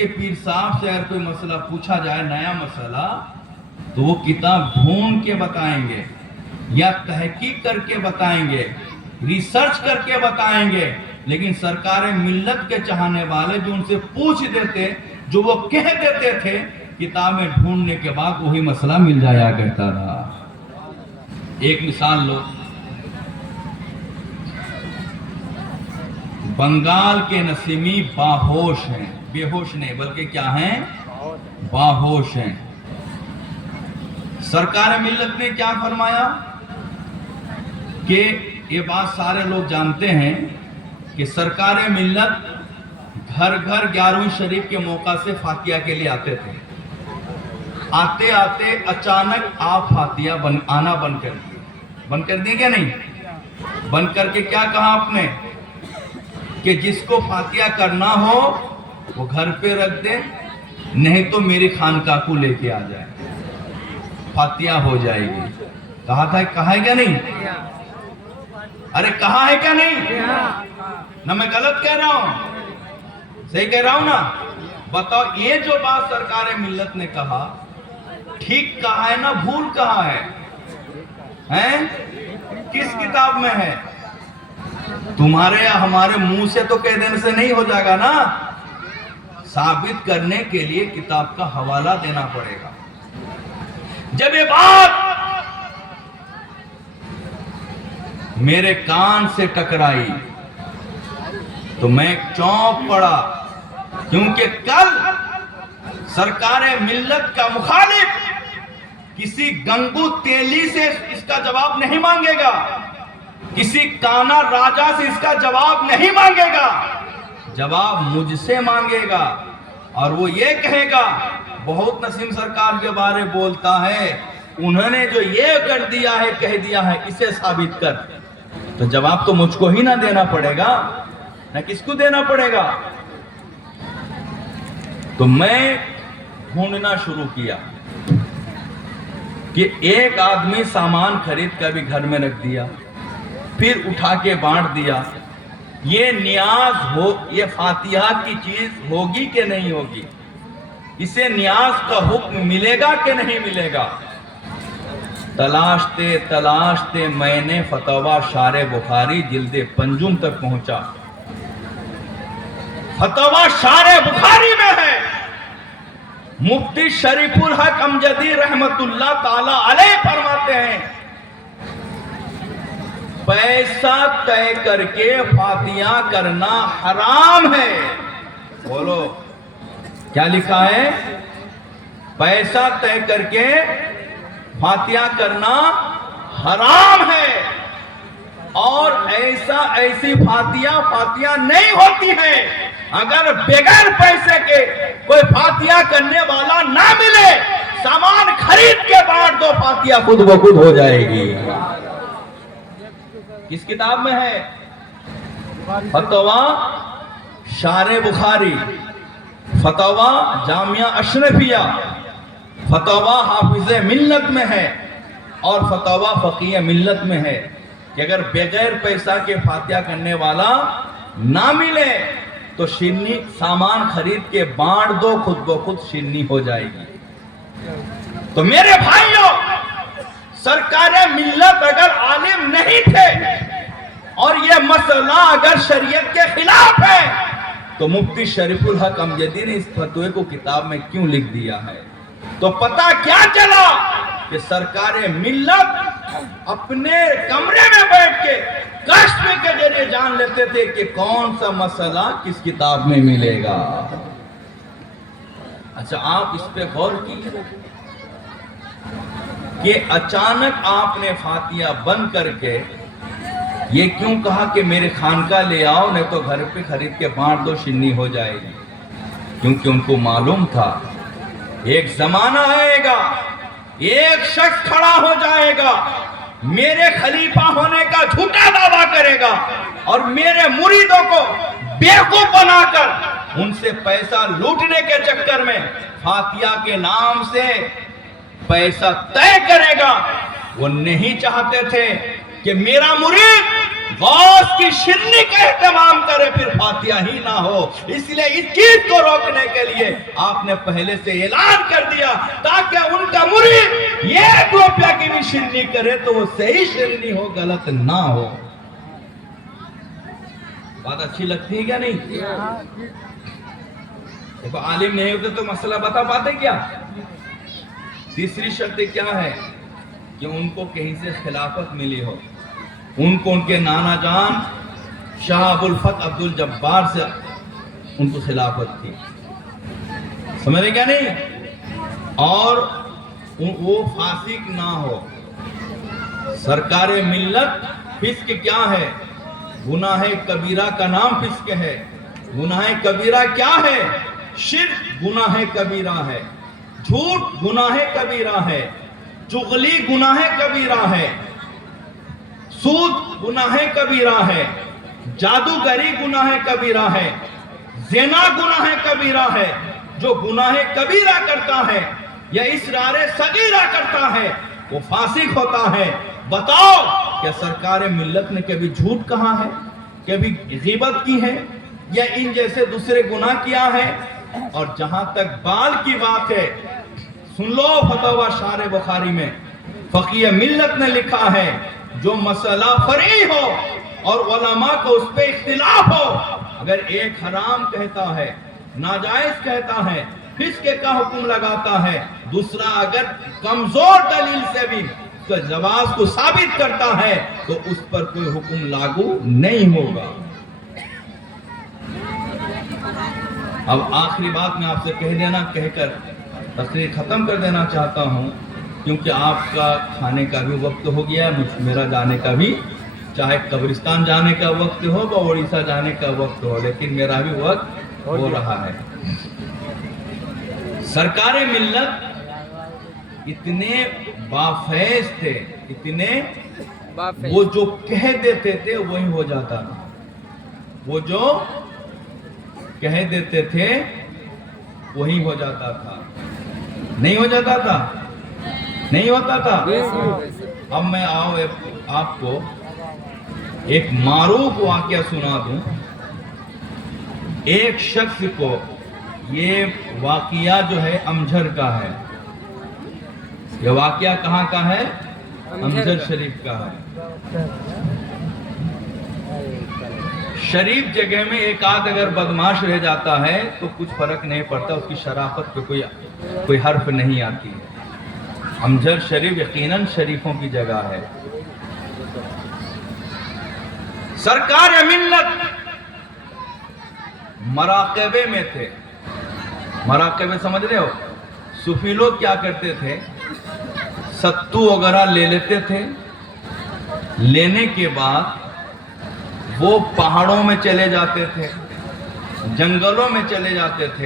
के पीर साहब से अगर कोई मसला पूछा जाए, नया मसला, तो वो किताब ढूंढ के बताएंगे या तहकीक करके बताएंगे, रिसर्च करके बताएंगे। लेकिन सरकार मिल्लत के चाहने वाले जो उनसे पूछ देते, जो वो कह देते थे, किताबें ढूंढने के बाद वही मसला मिल जाया करता रहा। एक मिसाल लो, बंगाल के नसीमी बाहोश हैं, बेहोश नहीं बल्कि क्या हैं, बाहोश हैं। सरकार मिल्लत ने क्या फरमाया कि ये बात सारे लोग जानते हैं कि सरकार मिल्लत घर घर 11वीं शरीफ के मौका से फातिया के लिए आते थे। आते आते अचानक आप फातिया आना बंद कर दिए क्या? नहीं, बंद करके क्या कहा आपने कि जिसको फातिया करना हो वो घर पे रख दे, नहीं तो मेरी खानकाह को लेके आ जाए, फातिया हो जाएगी। कहा था, कहा है क्या नहीं? अरे कहा है क्या नहीं? ना मैं गलत कह रहा हूं, सही कह रहा हूं ना? बताओ, ये जो बात सरकार मिल्लत ने कहा, ठीक कहा है ना भूल कहा है? हैं? किस किताब में है? तुम्हारे या हमारे मुंह से तो कह देने से नहीं हो जाएगा ना, साबित करने के लिए किताब का हवाला देना पड़ेगा। जब ये बात मेरे कान से टकराई तो मैं चौंक पड़ा, क्योंकि कल सरकार मिल्लत का मुखालिफ किसी गंगू तेली से इसका जवाब नहीं मांगेगा, किसी काना राजा से इसका जवाब नहीं मांगेगा, जवाब मुझसे मांगेगा। और वो ये कहेगा, बहुत नसीम सरकार के बारे बोलता है, उन्होंने जो ये कर दिया है, कह दिया है, इसे साबित कर। तो जवाब तो मुझको ही ना देना पड़ेगा, ना किसको देना पड़ेगा? तो मैं ढूंढना शुरू किया कि एक आदमी सामान खरीद कर भी घर में रख दिया, फिर उठा के बांट दिया। ये नियाज हो, ये फातिहा की चीज होगी कि नहीं होगी? इसे नियाज का हुक्म मिलेगा कि नहीं मिलेगा? तलाशते तलाशते मैंने फतवा शारे बुखारी जिल्दे पंजुम तक पहुंचा। फतवा शारे बुखारी में है, मुफ्ती शरीफुल हक अमजदी रहमतुल्लाह ताला अलैह फरमाते हैं, पैसा तय करके फातिया करना हराम है। बोलो क्या लिखा है? पैसा तय करके फातिया करना हराम है, और ऐसी फातिया नहीं होती है। अगर बगैर पैसे के कोई फातिया करने वाला ना मिले, सामान खरीद के बांट दो, फातिया खुद ब खुद हो जाएगी। किस किताब में है? फतवा शारे बुखारी, फतवा जामिया अशरफिया, फतवा हाफिज़े मिल्लत में है, और फतवा फकीह मिल्लत में है कि अगर बगैर पैसा के फातिया करने वाला ना मिले तो शिन्नी सामान खरीद के बांट दो, खुद ब खुद शिन्नी हो जाएगी। तो मेरे भाइयों, सरकार मिल्लत अगर आलिम नहीं थे और यह मसला अगर शरीयत के खिलाफ है, तो मुफ्ती शरीफुल हक अमजदी ने इस फतवे को किताब में क्यों लिख दिया है? तो पता क्या चला कि सरकार मिल्लत अपने कमरे में बैठ के कश्फ के जरिए जान लेते थे कि कौन सा मसला किस किताब में मिलेगा। अच्छा, आप इस पे गौर कीजिए कि अचानक आपने फातिया बंद करके ये क्यों कहा कि मेरे खानका ले आओ, नहीं तो घर पे खरीद के बांट दो, शिन्नी हो जाएगी? क्योंकि उनको मालूम था एक जमाना आएगा, एक शख्स खड़ा हो जाएगा, मेरे खलीफा होने का झूठा दावा करेगा और मेरे मुरीदों को बेवकूफ बनाकर उनसे पैसा लूटने के चक्कर में फातिया के नाम से पैसा तय करेगा। वो नहीं चाहते थे कि मेरा मुरीद غوث کی شرنی کا اہتمام کرے پھر فاتحہ ہی نہ ہو. اس لیے اس چیز کو روکنے کے لیے آپ نے پہلے سے اعلان کر دیا تاکہ ان کا مرید 1 روپیہ کی بھی شرنی کرے تو وہ صحیح شرنی ہو، غلط نہ ہو. بات اچھی لگتی ہے کیا نہیں؟ دیکھو عالم نہیں ہوتے تو مسئلہ بتا پاتے کیا؟ تیسری شرط کیا ہے کہ ان کو کہیں سے خلافت ملی ہو. ان کو ان کے نانا جان شاہ ابو الفتح عبد الجبار سے ان کو خلافت تھی. سمجھ رہے کیا نہیں؟ اور وہ فاسق نہ ہو. سرکار ملت فسق کیا ہے؟ گناہ کبیرہ کا نام فسق ہے. گناہ کبیرہ کیا ہے؟ شرک گناہ کبیرہ ہے، جھوٹ گناہ کبیرہ ہے، چغلی گناہ کبیرہ ہے، سود گناہ کبیرہ ہے، جادوگری گناہ کبیرہ ہے، زنا گناہ کبیرہ ہے. جو گناہ کبیرہ کرتا ہے یا اسرار صغیرہ کرتا ہے وہ فاسق ہوتا ہے. بتاؤ کیا سرکار ملت نے کبھی جھوٹ کہا ہے، کبھی غیبت کی ہے یا ان جیسے دوسرے گناہ کیا ہے؟ اور جہاں تک بال کی بات ہے، سن لو فتاوی شارح بخاری میں فقیہ ملت نے لکھا ہے جو مسئلہ فرعی ہو اور علماء کو اس پہ اختلاف ہو، اگر ایک حرام کہتا ہے، ناجائز کہتا ہے، فسق کا حکم لگاتا ہے، دوسرا اگر کمزور دلیل سے بھی اس کا جواز کو ثابت کرتا ہے تو اس پر کوئی حکم لاگو نہیں ہوگا. اب آخری بات میں آپ سے کہہ کر تقریر ختم کر دینا چاہتا ہوں، کیونکہ آپ کا کھانے کا بھی وقت ہو گیا ہے، میرا جانے کا بھی، چاہے قبرستان جانے کا وقت ہو یا اڑیسہ جانے کا وقت ہو، لیکن میرا بھی وقت ہو رہا ہے. سرکار ملت اتنے بافیض تھے، اتنے وہ جو کہہ دیتے تھے وہی ہو جاتا تھا. وہ جو کہہ دیتے تھے وہی ہو جاتا تھا. نہیں ہو جاتا تھا؟ نہیں ہوتا تھا. اب میں آپ کو ایک معروف واقعہ سنا دوں. ایک شخص کو، یہ واقعہ جو ہے امجھر کا ہے. یہ واقعہ کہاں کا ہے؟ امجھر شریف کا ہے. شریف جگہ میں ایک آدھ اگر بدماش رہ جاتا ہے تو کچھ فرق نہیں پڑتا، اس کی شرافت پہ کوئی حرف نہیں آتی ہے. امجھر شریف یقیناً شریفوں کی جگہ ہے. سرکار ملت مراقبے میں تھے. مراقبے سمجھ رہے ہو؟ صوفی لوگ کیا کرتے تھے؟ ستو وغیرہ لے لیتے تھے، لینے کے بعد وہ پہاڑوں میں چلے جاتے تھے، جنگلوں میں چلے جاتے تھے.